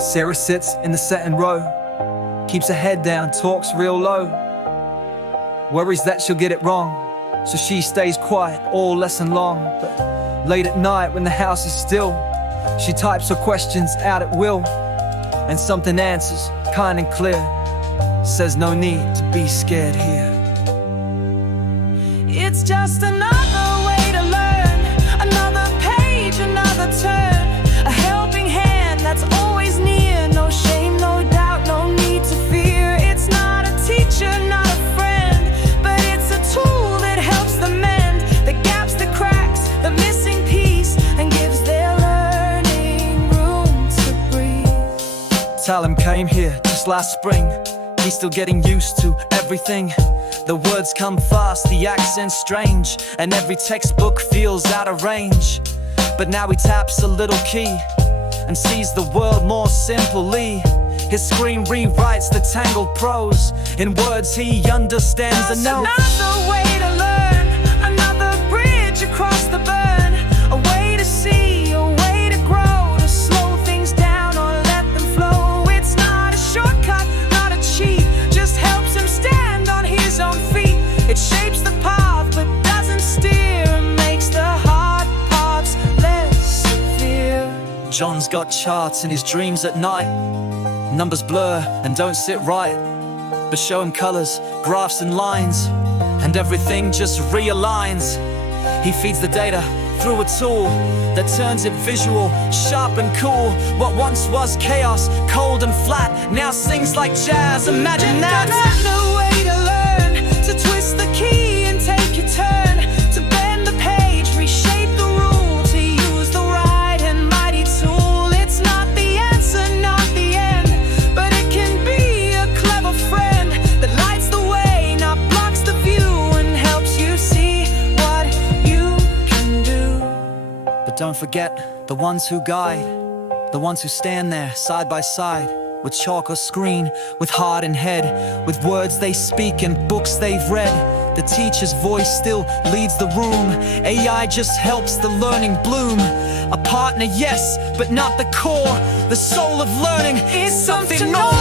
Sarah sits in the second row, keeps her head down, talks real low. Worries that she'll get it wrong, so she stays quiet all lesson long. But late at night when the house is still, she types her questions out at will, and something answers kind and clear, says no need to be scared here. It's just another way to learn, another page, another turn, a helping hand that's always near. No shame, no doubt, no need to fear. It's not a teacher, not a friend, but it's a tool that helps them mend the gaps, the cracks, the missing piece, and gives their learning room to breathe. Talon came here just last spring. He's still getting used to everything. The words come fast, the accent's strange, and every textbook feels out of range. But now he taps a little key and sees the world more simply. His screen rewrites the tangled prose in words he understands and knows. Another way to learn, another bridge across the burn, a way to see, a way to grow, to slow things down or let them flow. It's not a shortcut, not a cheat, just helps him stand on his own feet. It shapes the path but doesn't steer, and makes the hard parts less severe. John's got charts in his dreams at night. Numbers blur and don't sit right, but show him colors, graphs and lines, and everything just realigns. He feeds the data through a tool that turns it visual, sharp and cool. What once was chaos, cold and flat, now sings like jazz. Imagine that. Another way to learn, to twist the key and take your turn, to bend the page, reshape the rule, to use the right and mighty tool. It's not the answer, not the end, but it can be a clever friend that lights the way, not blocks the view, and helps you see what you can do. But don't forget the ones who guide, the ones who stand there side by side, with chalk or screen, with heart and head, with words they speak and books they've read. The teacher's voice still leads the room. AI just helps the learning bloom. A partner, yes, but not the core. The soul of learning is something more.